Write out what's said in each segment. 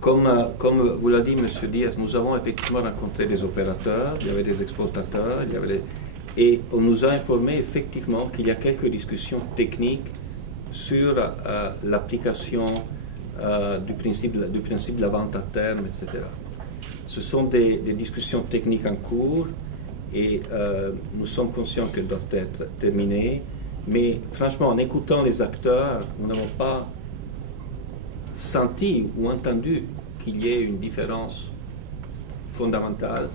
Comme vous l'a dit M. Diaz, nous avons effectivement rencontré des opérateurs, il y avait des exportateurs, et on nous a informé effectivement qu'il y a quelques discussions techniques sur l'application du principe de la vente à terme, etc. Ce sont des discussions techniques en cours et nous sommes conscients qu'elles doivent être terminées, mais franchement, en écoutant les acteurs, nous n'avons pas senti ou entendu qu'il y ait une différence fondamentale.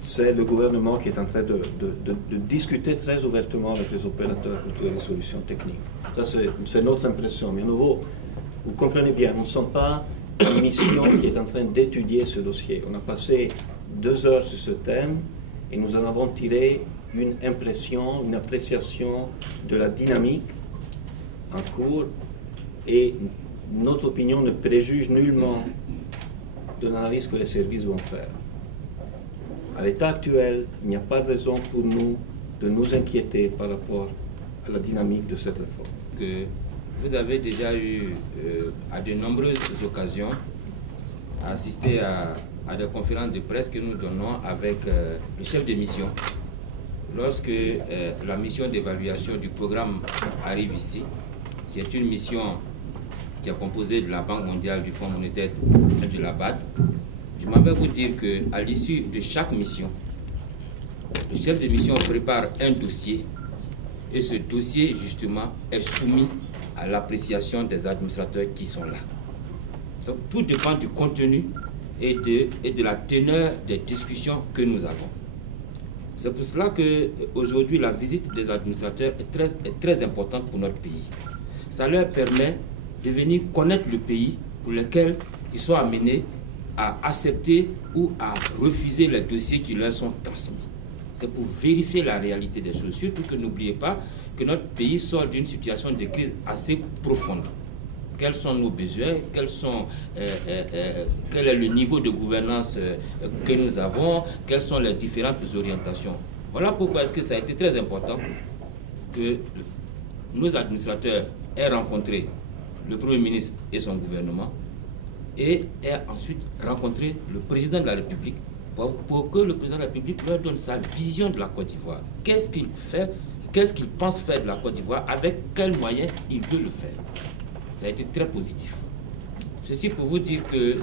C'est le gouvernement qui est en train de discuter très ouvertement avec les opérateurs pour trouver des solutions techniques. Ça, c'est notre impression. Mais à nouveau, vous comprenez bien, nous ne sommes pas une mission qui est en train d'étudier ce dossier. On a passé 2 heures sur ce thème et nous en avons tiré une impression, une appréciation de la dynamique en cours, et notre opinion ne préjuge nullement de l'analyse que les services vont faire. À l'état actuel, il n'y a pas de raison pour nous de nous inquiéter par rapport à la dynamique de cette réforme. Que vous avez déjà eu à de nombreuses occasions à assister à des conférences de presse que nous donnons avec le chef de mission lorsque la mission d'évaluation du programme arrive ici, qui est une mission qui est composée de la Banque mondiale, du Fonds monétaire et de la BAD. Je m'en vais vous dire qu'à l'issue de chaque mission, le chef de mission prépare un dossier et ce dossier, justement, est soumis à l'appréciation des administrateurs qui sont là. Donc, tout dépend du contenu et de la teneur des discussions que nous avons. C'est pour cela qu'aujourd'hui, la visite des administrateurs est très importante pour notre pays. Ça leur permet de venir connaître le pays pour lequel ils sont amenés à accepter ou à refuser les dossiers qui leur sont transmis. C'est pour vérifier la réalité des choses. Surtout que n'oubliez pas que notre pays sort d'une situation de crise assez profonde. Quels sont nos besoins, quel est le niveau de gouvernance que nous avons, quelles sont les différentes orientations. Voilà pourquoi est-ce que ça a été très important que nos administrateurs aient rencontré le Premier ministre et son gouvernement et aient ensuite rencontré le président de la République pour que le président de la République leur donne sa vision de la Côte d'Ivoire. Qu'est-ce qu'il fait, qu'est-ce qu'il pense faire de la Côte d'Ivoire, avec quels moyens il veut le faire. Ça a été très positif. Ceci pour vous dire que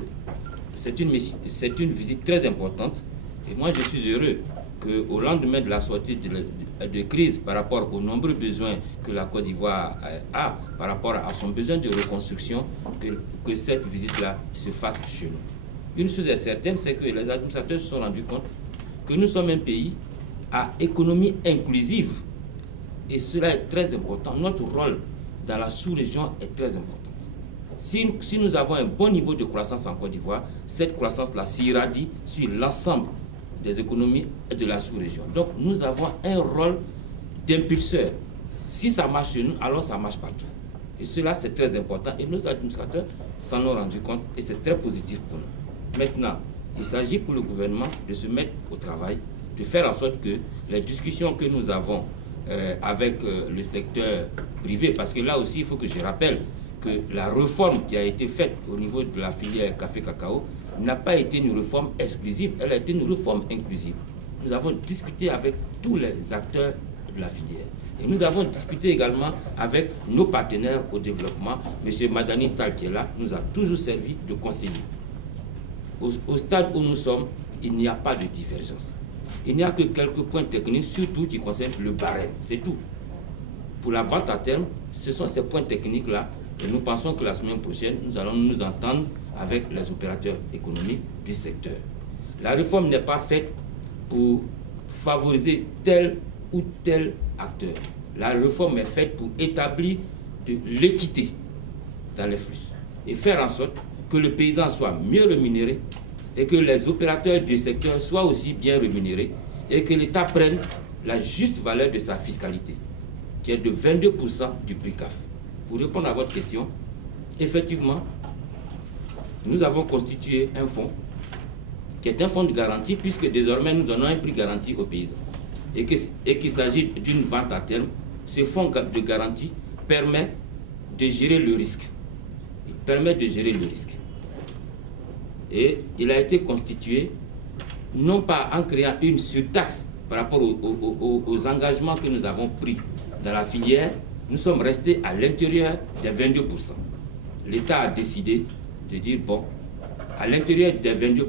c'est une visite très importante. Et moi, je suis heureux qu'au lendemain de la sortie de crise par rapport aux nombreux besoins que la Côte d'Ivoire a, par rapport à son besoin de reconstruction, que cette visite-là se fasse chez nous. Une chose est certaine, c'est que les administrateurs se sont rendus compte que nous sommes un pays à économie inclusive. Et cela est très important. Notre rôle dans la sous-région est très important. Si nous avons un bon niveau de croissance en Côte d'Ivoire, cette croissance-là s'irradie sur l'ensemble des économies de la sous-région. Donc nous avons un rôle d'impulseur. Si ça marche chez nous, alors ça marche partout. Et cela, c'est très important. Et nos administrateurs s'en ont rendu compte et c'est très positif pour nous. Maintenant, il s'agit pour le gouvernement de se mettre au travail, de faire en sorte que les discussions que nous avons avec le secteur privé, parce que là aussi, il faut que je rappelle que la réforme qui a été faite au niveau de la filière café-cacao n'a pas été une réforme exclusive, elle a été une réforme inclusive. Nous avons discuté avec tous les acteurs de la filière. Et nous avons discuté également avec nos partenaires au développement. M. Madani Tal, qui est là, nous a toujours servi de conseiller. Au stade où nous sommes, il n'y a pas de divergence. Il n'y a que quelques points techniques, surtout qui concernent le barème. C'est tout. Pour la vente à terme, ce sont ces points techniques-là. Et nous pensons que la semaine prochaine, nous allons nous entendre avec les opérateurs économiques du secteur. La réforme n'est pas faite pour favoriser tel ou tel acteur. La réforme est faite pour établir de l'équité dans les flux et faire en sorte que le paysan soit mieux rémunéré et que les opérateurs du secteur soient aussi bien rémunérés et que l'État prenne la juste valeur de sa fiscalité, qui est de 22% du prix CAF. Pour répondre à votre question, effectivement, nous avons constitué un fonds qui est un fonds de garantie, puisque désormais nous donnons un prix garanti aux paysans et qu'il s'agit d'une vente à terme. Ce fonds de garantie permet de gérer le risque. permet de gérer le risque. Et il a été constitué non pas en créant une surtaxe par rapport aux engagements que nous avons pris dans la filière, nous sommes restés à l'intérieur des 22%. L'État a décidé de dire, bon, à l'intérieur des 22%,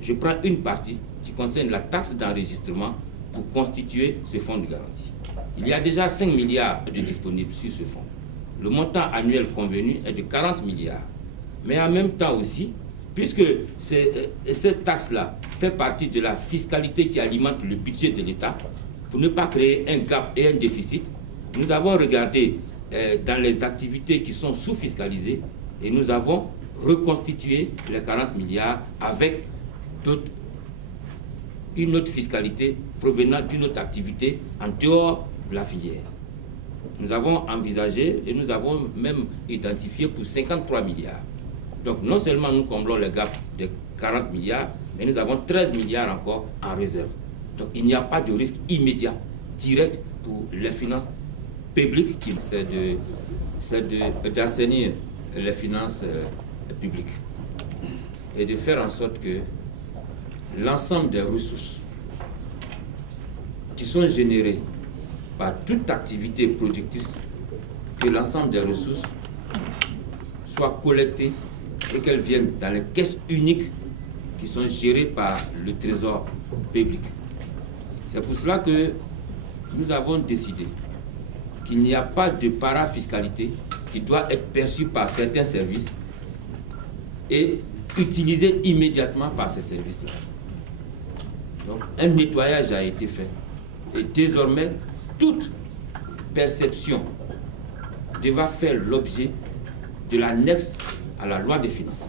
je prends une partie qui concerne la taxe d'enregistrement pour constituer ce fonds de garantie. Il y a déjà 5 milliards de disponibles sur ce fonds. Le montant annuel convenu est de 40 milliards. Mais en même temps aussi, puisque cette taxe-là fait partie de la fiscalité qui alimente le budget de l'État, pour ne pas créer un gap et un déficit, nous avons regardé dans les activités qui sont sous-fiscalisées et nous avons reconstitué les 40 milliards avec une autre fiscalité provenant d'une autre activité en dehors de la filière. Nous avons envisagé et nous avons même identifié pour 53 milliards. Donc non seulement nous comblons le gap de 40 milliards, mais nous avons 13 milliards encore en réserve. Donc il n'y a pas de risque immédiat, direct pour les finances publiques, qui c'est d'assainir les finances publiques et de faire en sorte que l'ensemble des ressources qui sont générées par toute activité productrice, que l'ensemble des ressources soient collectées et qu'elles viennent dans les caisses uniques qui sont gérées par le Trésor public. C'est pour cela que nous avons décidé qu'il n'y a pas de parafiscalité qui doit être perçue par certains services et utilisée immédiatement par ces services-là. Donc un nettoyage a été fait et désormais toute perception devra faire l'objet de l'annexe à la loi des finances.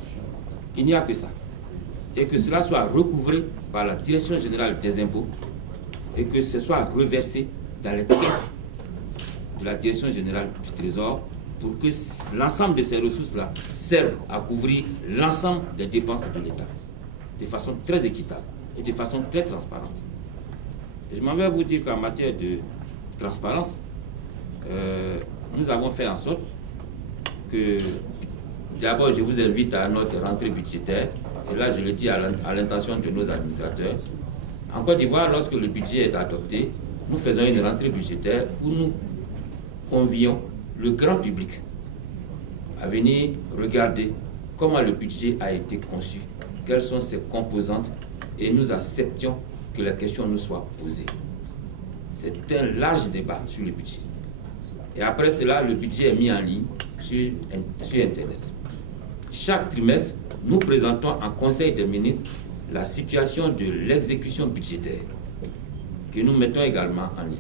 Il n'y a que ça. Et que cela soit recouvré par la Direction générale des impôts et que ce soit reversé dans les caisses de la Direction générale du Trésor pour que l'ensemble de ces ressources-là servent à couvrir l'ensemble des dépenses de l'État de façon très équitable et de façon très transparente. Et je m'en vais vous dire qu'en matière de transparence, nous avons fait en sorte que, d'abord, je vous invite à notre rentrée budgétaire, et là je le dis à l'intention de nos administrateurs. En Côte d'Ivoire, lorsque le budget est adopté, nous faisons une rentrée budgétaire où nous convions le grand public à venir regarder comment le budget a été conçu, quelles sont ses composantes, et nous acceptions que la question nous soit posée. C'est un large débat sur le budget. Et après cela, le budget est mis en ligne sur Internet. Chaque trimestre, nous présentons en Conseil des ministres la situation de l'exécution budgétaire, que nous mettons également en ligne.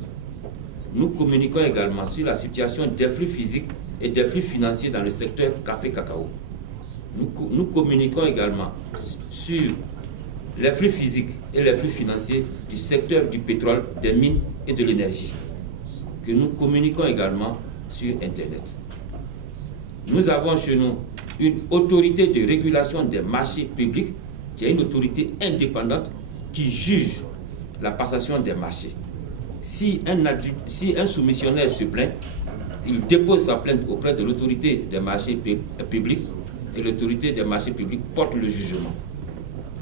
Nous communiquons également sur la situation des flux physiques et des flux financiers dans le secteur café-cacao. Nous communiquons également sur les flux physiques et les flux financiers du secteur du pétrole, des mines et de l'énergie, que nous communiquons également sur Internet. Nous avons chez nous une autorité de régulation des marchés publics, qui est une autorité indépendante qui juge la passation des marchés. Si un soumissionnaire se plaint, il dépose sa plainte auprès de l'autorité des marchés publics et l'autorité des marchés publics porte le jugement.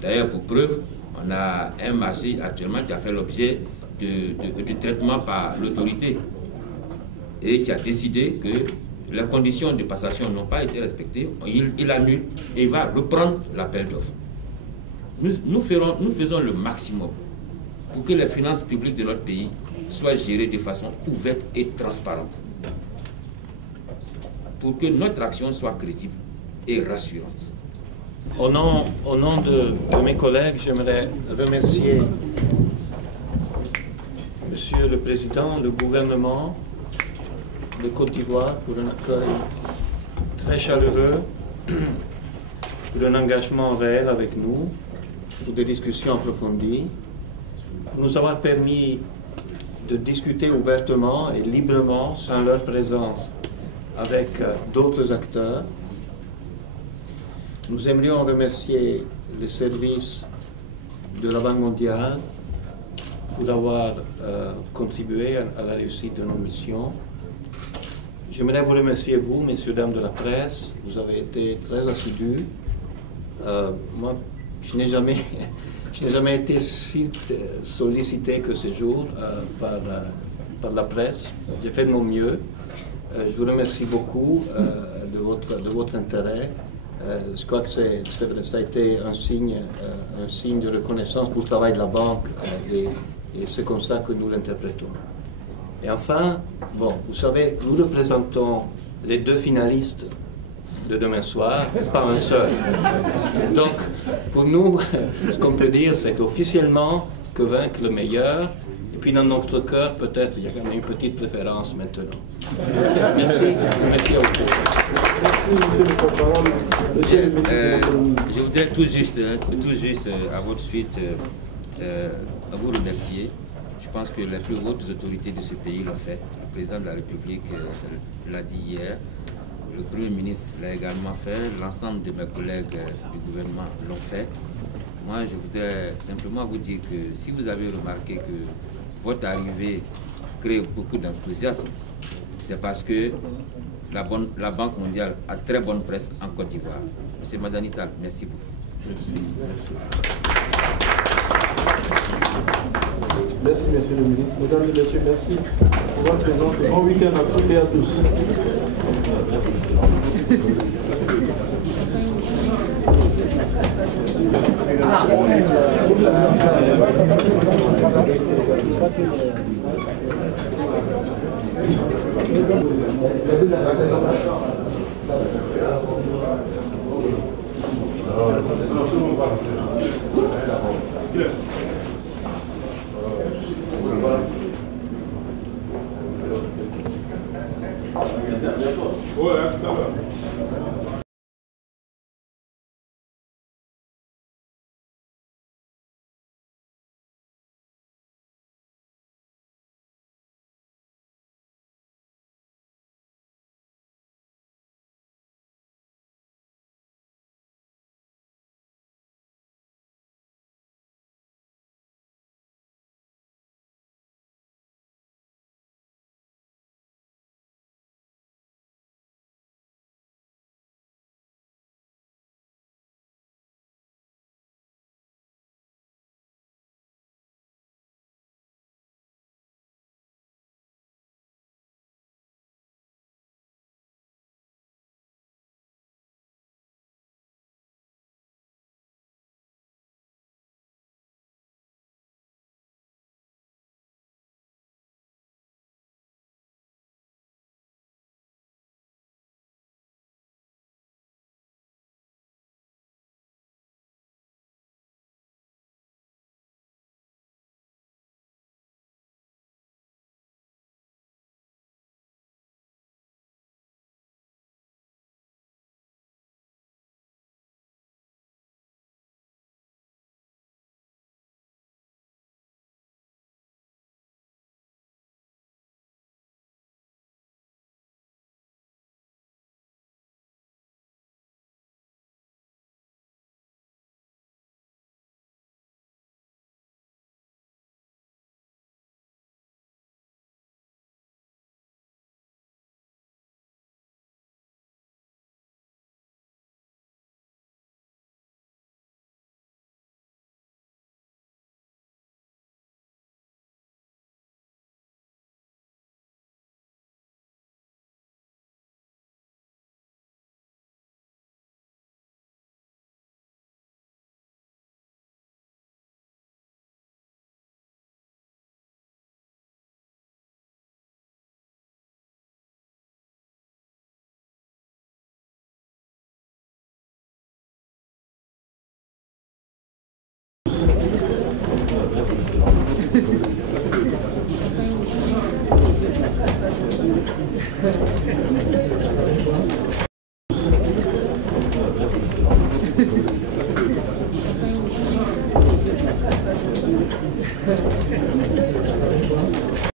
D'ailleurs, pour preuve, on a un marché actuellement qui a fait l'objet de traitement par l'autorité et qui a décidé que les conditions de passation n'ont pas été respectées. Il annule et il va reprendre l'appel d'offres. Nous faisons le maximum pour que les finances publiques de notre pays soient gérées de façon ouverte et transparente, pour que notre action soit crédible et rassurante. Au nom de mes collègues, j'aimerais remercier Monsieur le Président, le gouvernement de Côte d'Ivoire pour un accueil très chaleureux, pour un engagement réel avec nous, pour des discussions approfondies, pour nous avoir permis de discuter ouvertement et librement, sans leur présence, avec d'autres acteurs. Nous aimerions remercier les services de la Banque mondiale pour avoir contribué à la réussite de nos missions, j'aimerais vous remercier, vous, messieurs, dames de la presse. Vous avez été très assidus. Moi, je n'ai jamais été si sollicité que ce jour par la presse. J'ai fait de mon mieux. Je vous remercie beaucoup de votre intérêt. Je crois que ça a été un signe de reconnaissance pour le travail de la banque et c'est comme ça que nous l'interprétons. Et enfin, bon, vous savez, nous représentons les 2 finalistes de demain soir, pas un seul. Donc, pour nous, ce qu'on peut dire, c'est qu'officiellement, que vaincre le meilleur, et puis dans notre cœur, peut-être, il y a quand même une petite préférence maintenant. Merci, merci à vous. Merci, monsieur le porte-parole. Je voudrais tout juste, à votre suite, vous remercier. Je pense que les plus hautes autorités de ce pays l'ont fait. Le président de la République l'a dit hier. Le Premier ministre l'a également fait. L'ensemble de mes collègues du gouvernement l'ont fait. Moi, je voudrais simplement vous dire que si vous avez remarqué que votre arrivée crée beaucoup d'enthousiasme, c'est parce que la Banque mondiale a très bonne presse en Côte d'Ivoire. Monsieur Madanital, merci beaucoup. Merci. Merci, monsieur le ministre. Mesdames et messieurs, merci pour votre présence et bon week-end à toutes et à tous. Ouais, tout à l'heure.